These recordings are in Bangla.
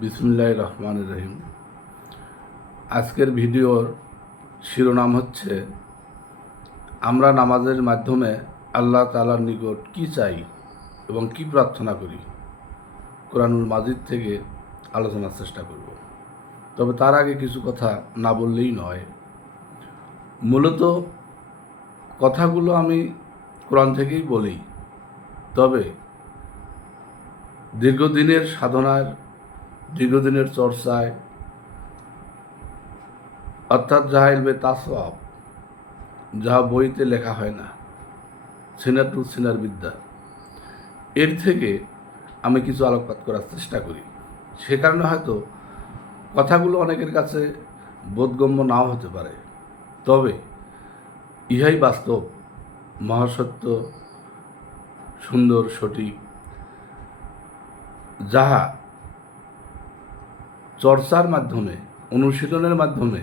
বিসমিল্লাহির রহমানির রহিম। আজকের ভিডিওর শিরোনাম হচ্ছে আমরা নামাজের মাধ্যমে আল্লাহ তাআলার নিকট কি চাই এবং কি প্রার্থনা করি। কোরআনুল মাজিদ থেকে আলোচনার চেষ্টা করব। তবে তার আগে কিছু কথা না বললেই নয়। মূলত কথাগুলো আমি কোরআন থেকেই বলি, তবে দীর্ঘদিনের সাধনার, দীর্ঘদিনের চর্চায়, অর্থাৎ যাহা ইলমে তাসওয়াব, যাহা বইতে লেখা হয় না, সিনার টু সিনার বিদ্যা, এর থেকে আমি কিছু আলোকপাত করার চেষ্টা করি। সে কারণে হয়তো কথাগুলো অনেকের কাছে বোধগম্য নাও হতে পারে, তবে ইহাই বাস্তব, মহাসত্য, সুন্দর, সঠিক, যাহা চর্চার মাধ্যমে, অনুশীলনের মাধ্যমে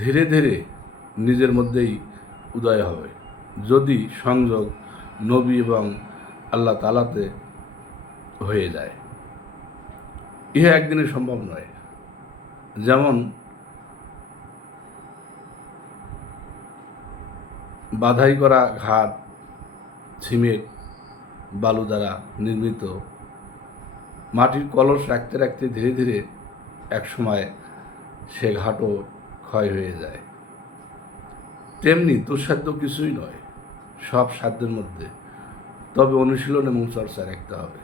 ধীরে ধীরে নিজের মধ্যেই উদয় হবে, যদি সংযোগ নবী এবং আল্লাহ তাআলাতে হয়ে যায়। ইহা একদিনে সম্ভব নয়। যেমন বাধাই করা ঘাট সিমেন্ট বালু দ্বারা নির্মিত, মাটির কলস রাখতে রাখতে ধীরে ধীরে একসময় সে ঘাটও ক্ষয় হয়ে যায়। তেমনি দুঃসাধ্য কিছুই নয়, সব সাধ্যের মধ্যে, তবে অনুশীলন এবং চর্চা রাখতে হবে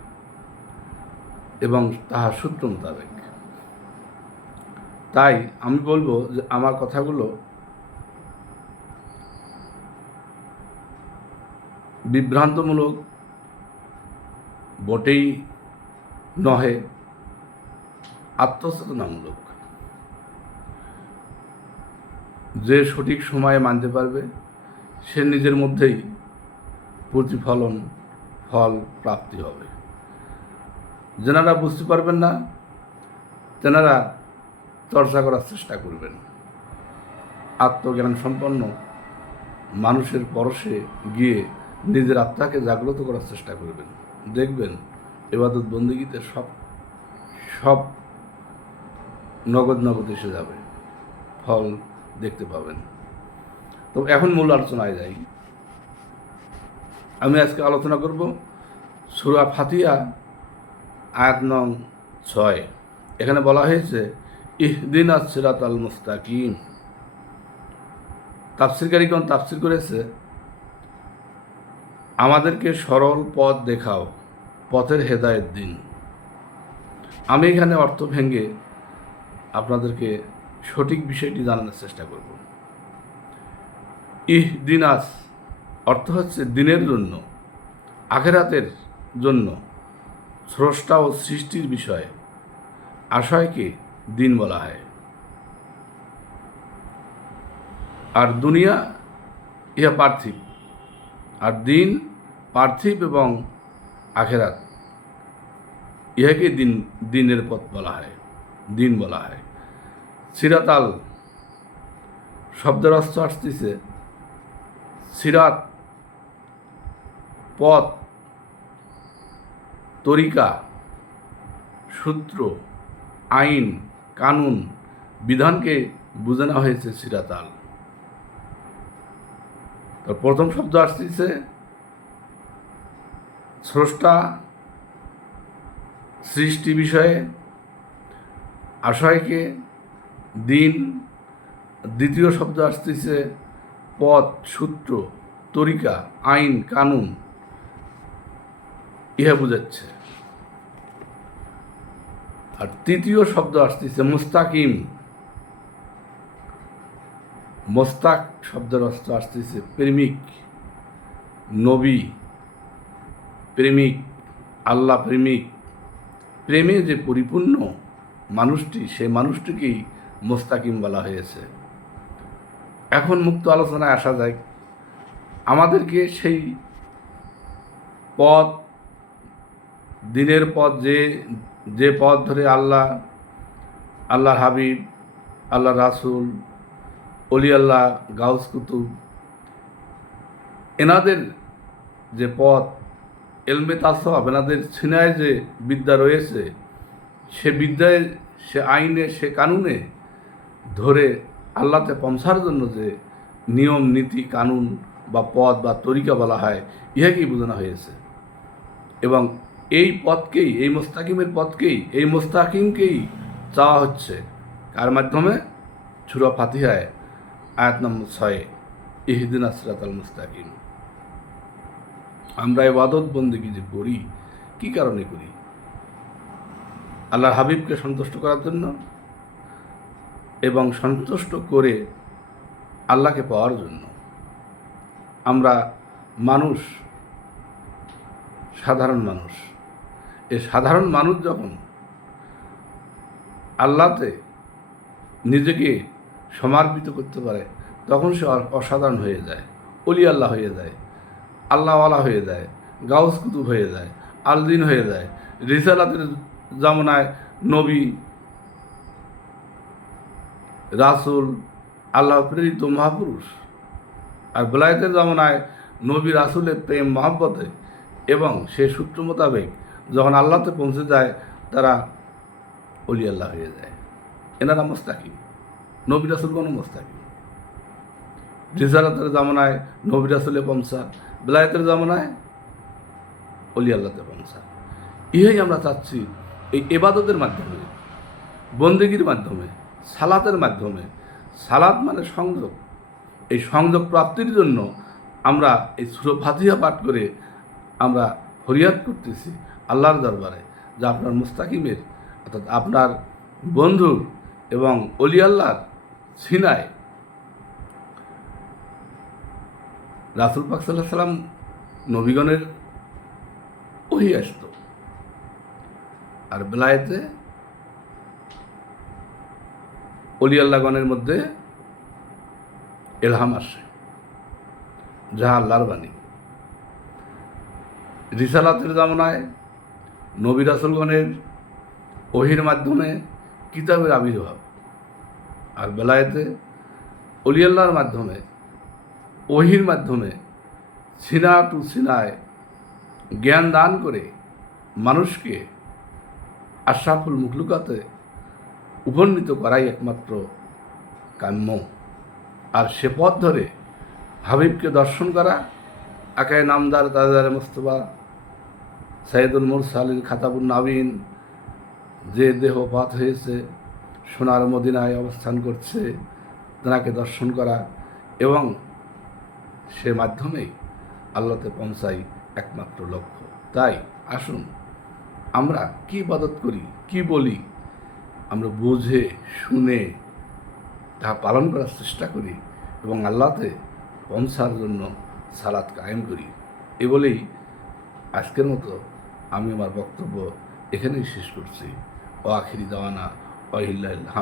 এবং তাহা সূত্র মোতাবেক। তাই আমি বলবো যে আমার কথাগুলো বিভ্রান্তমূলক বটেই নহে, আত্মচেতনামূলক। যে সঠিক সময়ে মানতে পারবে সে নিজের মধ্যেই প্রতিফলন, ফল প্রাপ্তি হবে। যেনারা বুঝতে পারবেন না তেনারা চর্চা করার চেষ্টা করবেন। আত্মজ্ঞান সম্পন্ন মানুষের পরশে গিয়ে নিজের আত্মাকে জাগ্রত করার চেষ্টা করবেন। দেখবেন ইবাদত বন্দেগীতে সব সব নগদ নগদ এসে যাবে, ফল দেখতে পাবেন। তো এখন মূল আলোচনায় যাই। আমি আজকে আলোচনা করব সূরা ফাতিহা আয়াত নং 6। এখানে বলা হয়েছে ইহদিনাস সিরাতাল মুস্তাকিম। তাফসীরকারীগণ তাফসীর করেছে আমাদেরকে সরল পথ দেখাও, পথের হেদায়েত দিন। আমি এখানে অর্থ ভেঙে আপনাদেরকে সঠিক বিষয়টি জানানোর চেষ্টা করব। ইহদিনাস অর্থ হচ্ছে দিনের জন্য, আখিরাতের জন্য, স্রষ্টা ও সৃষ্টির বিষয়ে আশয়কে দিন বলা হয়। আর দুনিয়া ইহা পার্থিব, আর দিন পার্থিব এবং আখিরাত, ইহাকে দিনের পথ বলা হয়, দিন বলা হয়। সিরাতাল শব্দের অর্থ আসতেছে সিরাত, পথ, তরিকা, সূত্র, আইন, কানুন, বিধানকে বোঝানো হয়েছে সিরাতাল। তো প্রথম শব্দ আসতেছে স্রষ্টা, সৃষ্টি বিষয়ে আশয়কে দিন। দ্বিতীয় শব্দ আসতেছে পথ, সূত্র, তরিকা, আইন, কানুন, ইহা বুঝাচ্ছে। আর তৃতীয় শব্দ আসতেছে মুস্তাকিম। মোস্তাক শব্দের অর্থ আসতেছে প্রেমিক, নবী প্রেমিক, আল্লাহ প্রেমিক। প্রেমে যে পরিপূর্ণ মানুষটি, সেই মানুষটিকেই মোস্তাকিম বলা হয়েছে। এখন মুক্ত আলোচনায় আসা যায়। আমাদেরকে সেই পথ, দিনের পথ, যে পথ ধরে আল্লাহর হাবিব, আল্লাহ রাসূল, অলি আল্লাহ, গাউস কুতুব, এনাদের যে পথ, ইলমে তাসওয়াব, এনাদের সিনায় যে বিদ্যা রয়েছে, সে বিদ্যায়, সে আইনে, সে কানুনে ধরে আল্লাহতে পৌঁছার জন্য যে নিয়ম নীতি কানুন বা পথ বা তরিকা বলা হয়, ইহাকেই বোঝানো হয়েছে। এবং এই পথকেই, এই মোস্তাকিমের পথকেই, এই মোস্তাকিমকেই চাওয়া হচ্ছে কার মাধ্যমে? সূরা ফাতিহায় আয়াত নম্বর 6, ইহদিনাস সিরাতাল মুস্তাকিম। আমরা ইবাদত বন্দেগী যে করি, কি কারণে করি? আল্লাহর হাবিবকে সন্তুষ্ট করার জন্য, এবং সন্তুষ্ট করে আল্লাহকে পাওয়ার জন্য। আমরা মানুষ, সাধারণ মানুষ। এই সাধারণ মানুষ যখন আল্লাহতে নিজেকে সমর্পিত করতে পারে, তখন সে অসাধারণ হয়ে যায়, অলি আল্লাহ হয়ে যায়, আল্লাহওয়ালা হয়ে যায়, গাউস কুতুব হয়ে যায়, আলদিন হয়ে যায়। রিসালাতের জামানায় নবী রাসূল আল্লাহ প্রেরিত মহাপুরুষ, আর বেলায়েতের জামানায় নবী রাসূলের প্রেম মহব্বতে এবং সে সূত্র মোতাবেক যখন আল্লাহতে পৌঁছে যায়, তারা অলি আল্লাহ হয়ে যায়। এনারা মোস্তাকিম, নবী রাসূলগণ মোস্তাকিম। রিসালাতের জামানায় নবী রাসূলে পৌঁছা, বেলায়েতের জামানায় অলি আল্লাহতে পৌঁছা। ইহাই আমরা চাচ্ছি এই ইবাদতের মাধ্যমে, বন্দেগীর মাধ্যমে, সালাতের মাধ্যমে। সালাত মানে সংযোগ। এই সংযোগ প্রাপ্তির জন্য আমরা এই সূরা ফাতিহা পাঠ করে আমরা ফরিয়াদ করতেছি আল্লাহর দরবারে, যে আপনার মুস্তাকিমের, অর্থাৎ আপনার বন্ধুর এবং অলি আল্লাহর সিনায় রাসূল পাক সাল্লাল্লাহু আলাইহি সাল্লাম নবীগণের ওহী আসতো, আর বেলায়েতে অলি আল্লাহগণের মধ্যে ইলহাম আসে, যাহা আল্লাহর বাণী। রিসালাতের জামানায় নবী রাসূলগণের ওহীর মাধ্যমে কিতাবের আবির্ভাব, আর বেলায়েতে অলি আল্লাহর মাধ্যমে, ওহীর মাধ্যমে সিনা টু সিনায় জ্ঞান দান করে মানুষকে আশরাফুল মুখলুকাতে উপনীত করাই একমাত্র কাম্য। আর সে পথ ধরে হাবিবকে দর্শন করা, আকায়ে নামদার তাজদারে মুস্তফা সাইয়্যিদুল মুরসালিন খাতাবুন নাবিন, যে দেহ পাত হয়েছে সোনার মদিনায় অবস্থান করছে, তাকে দর্শন করা এবং সে মাধ্যমেই আল্লাহতে পৌঁছাই একমাত্র লক্ষ্য। তাই আসুন আমরা কি ইবাদত করি, কি বলি, আমরা বুঝে শুনে তা পালন করার চেষ্টা করি এবং আল্লাহতে পৌঁছার জন্য সালাত কায়েম করি। এ বলেই আজকের মতো আমি আমার বক্তব্য এখানেই শেষ করছি। ও আখিরি দাওয়ানা ওয়াহিল্লাহিল হামদ।